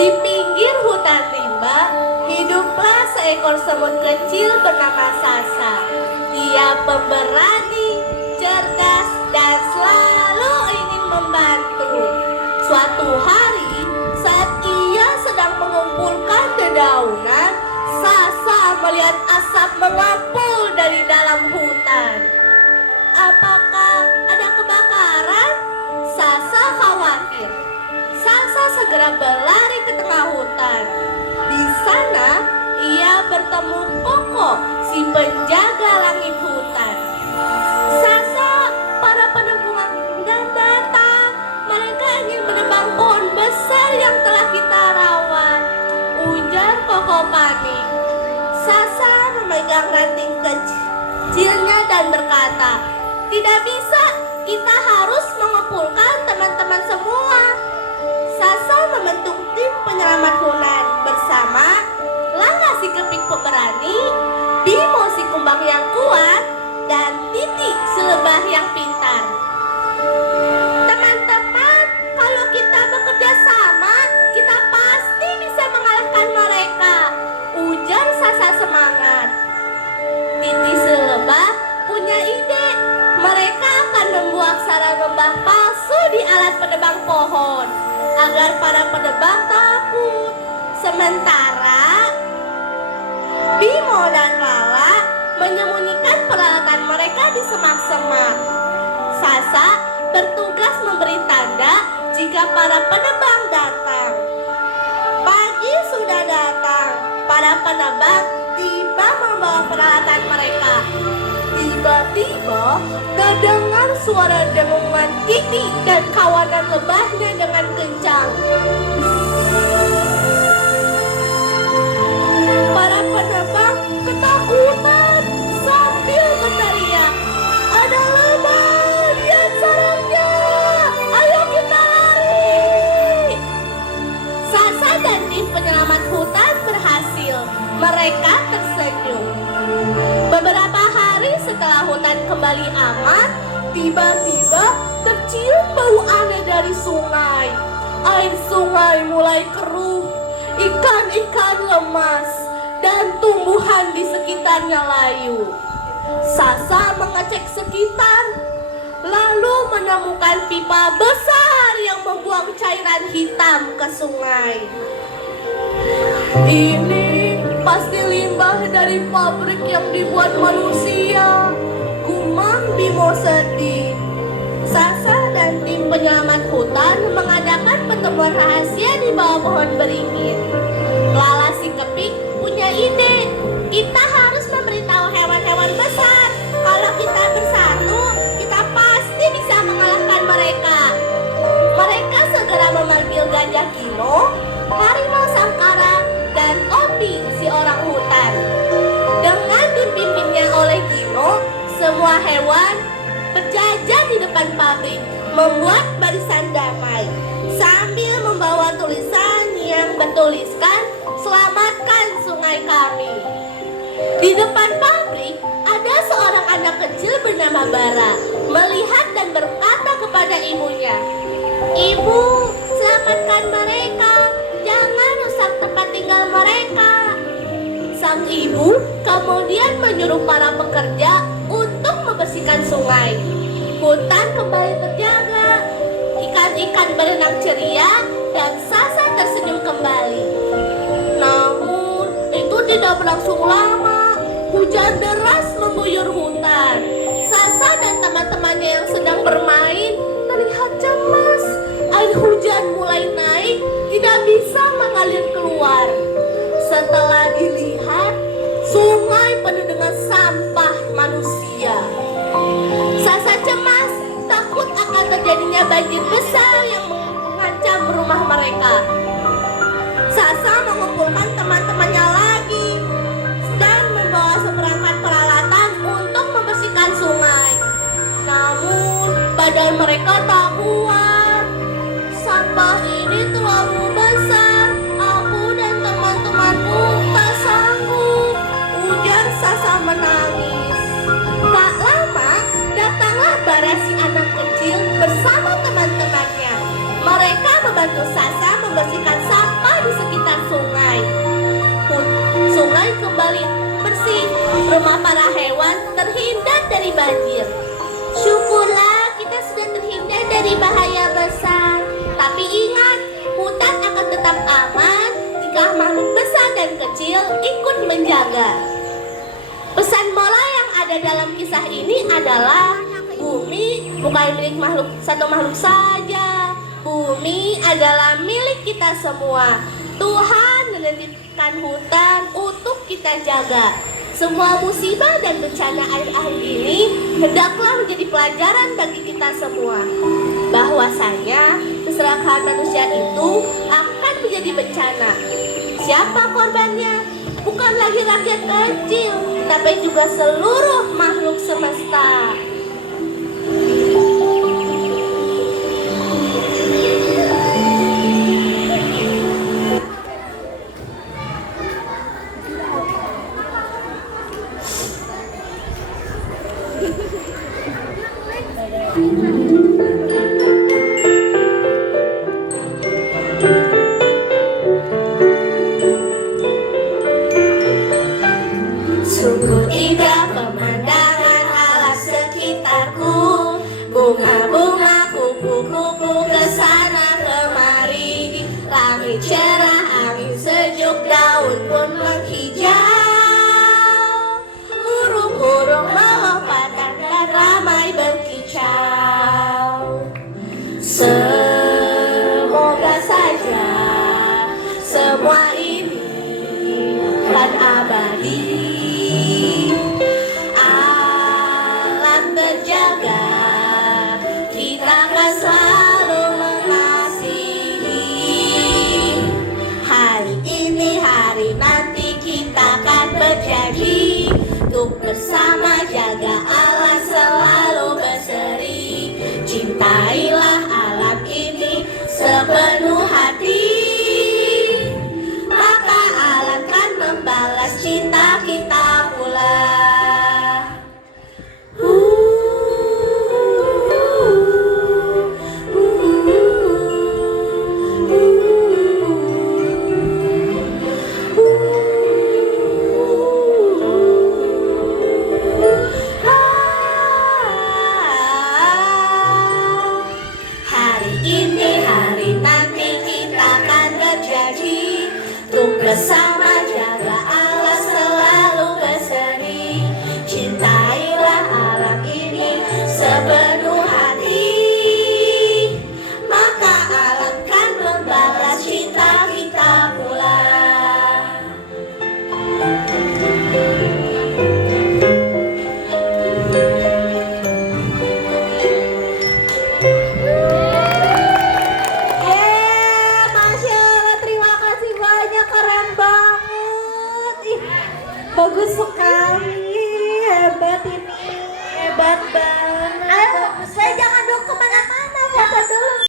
Di pinggir hutan rimba, hiduplah seekor semut kecil bernama Sasa. Ia pemberani, cerdas, dan selalu ingin membantu. Suatu hari, saat ia sedang mengumpulkan dedaunan, Sasa melihat asap mengapul dari dalam hutan. Apakah ada kebakaran? Sasa khawatir. Sasa segera berlari ke tengah hutan. Di sana, ia bertemu Koko, si penjaga langit hutan. Sasa, para penebang datang. Mereka ingin menebang pohon besar yang telah kita rawat, ujar Koko panik. Sasa memegang ranting kecilnya dan berkata, "Tidak bisa, kita harus mengumpulkan teman-teman semua." Sasa membentuk tim penyelamat hutan bersama Lala si kepik pemberani, Bimo si kumbang yang kuat, dan Titi si lebah yang pintar. Teman-teman, kalau kita bekerja sama, kita pasti bisa mengalahkan mereka, ujar Sasa semangat. Titi si lebah punya ide. Mereka akan membuat sarang lebah palsu di alat penebang pohon agar para penebang takut. Sementara Bimo dan Lala menyembunyikan peralatan mereka di semak-semak. Sasa bertugas memberi tanda jika para penebang datang. Pagi sudah datang. Para penebang tiba membawa peralatan mereka. Tiba-tiba terdengar suara dengungan Titi dan kawanan lebahnya dengan kencang. Para penebang ketakutan sambil berteriak, "Ada lebah, lihat sarangnya, ayo kita lari!" Sasa dan tim penyelamat hutan berhasil. Mereka tersenyum. Beberapa hari setelah hutan kembali aman, tiba-tiba tercium bau aneh dari sungai. Air sungai mulai keruh, ikan-ikan lemas, dan tumbuhan di sekitarnya layu. Sasa mengecek sekitar, lalu menemukan pipa besar yang membuang cairan hitam ke sungai. Ini pasti limbah dari pabrik yang dibuat manusia, gumam Bimo sedih. Sasa dan tim penyelamat hutan mengadakan pertemuan rahasia di bawah pohon beringin. Lala si kepik punya ide. Kita harus memberitahu hewan-hewan besar. Kalau kita bersatu, kita pasti bisa mengalahkan mereka. Mereka segera memanggil gajah Kino, harimau Sangkara, dan Opi si orang hutan. Dengan dipimpinnya oleh Kino, semua hewan berjajar di depan pabrik, membuat barisan damai, sambil membawa tulisan yang bertuliskan, "Selamatkan sungai kami." Di depan pabrik, ada seorang anak kecil bernama Bara, melihat dan berkata kepada ibunya, "Ibu, selamatkan mereka, jangan rusak tempat tinggal mereka." Sang ibu kemudian menyuruh para pekerja untuk membersihkan sungai. Hutan kembali terjaga, ikan-ikan berenang ceria, dan Sasa tersenyum kembali. Namun, itu tidak berlangsung lama. Hujan deras mengguyur hutan. Sasa dan teman-temannya yang sedang bermain terlihat cemas. Air hujan mulai naik, tidak bisa mengalir keluar. Setelah dilihat, sungai penuh dengan sampah manusia. Sasa cemas, takut akan terjadinya banjir besar yang mengancam rumah mereka. Sasa mengumpulkan teman-temannya lagi dan membawa seperangkat peralatan untuk membersihkan sungai. Namun, badan mereka tak kuat. Sampah ini terlalu besar. Aku dan teman-temanku tak sanggup, ujar Sasa menangis. Tak lama, datanglah Bara si anak kecil bersama teman-temannya. Mereka membantu Sasa membersihkan sampah di dari banjir. Syukurlah kita sudah terhindar dari bahaya besar. Tapi ingat, hutan akan tetap aman jika makhluk besar dan kecil ikut menjaga. Pesan moral yang ada dalam kisah ini adalah bumi bukan milik satu makhluk saja. Bumi adalah milik kita semua. Tuhan menitipkan hutan untuk kita jaga. Semua musibah dan bencana akhir-akhir ini hendaklah menjadi pelajaran bagi kita semua. Bahwasanya keserakahan manusia itu akan menjadi bencana. Siapa korbannya? Bukan lagi rakyat kecil, tapi juga seluruh makhluk semesta. Sungguh indah pemandangan alam sekitarku, bunga-bunga, kupu-kupu kesana kemari, langit cerah, angin sejuk, daun pun menghijau, burung-burung melompat dan ramai berkicau. Semoga saja semua ini kan abadi, alam terjaga, kita akan selalu mengasihi. Hari ini, hari nanti kita akan berjanji untuk bersama jaga alam selalu berseri. Cintailah alam ini sepenuh hati, maka alam kan membalas cinta kita pula. Hari ini, hari nanti kita akan berjanji untuk bersama jaga alam selalu berseri. Cintailah alam ini sepenuh hati, maka alam kan membalas cinta kita pula. Masya Allah, terima kasih banyak, keren banget. Ih, bagus sekali, hebat ini, hebat banget. Ayo, saya jangan dulu kemana-mana, foto dulu.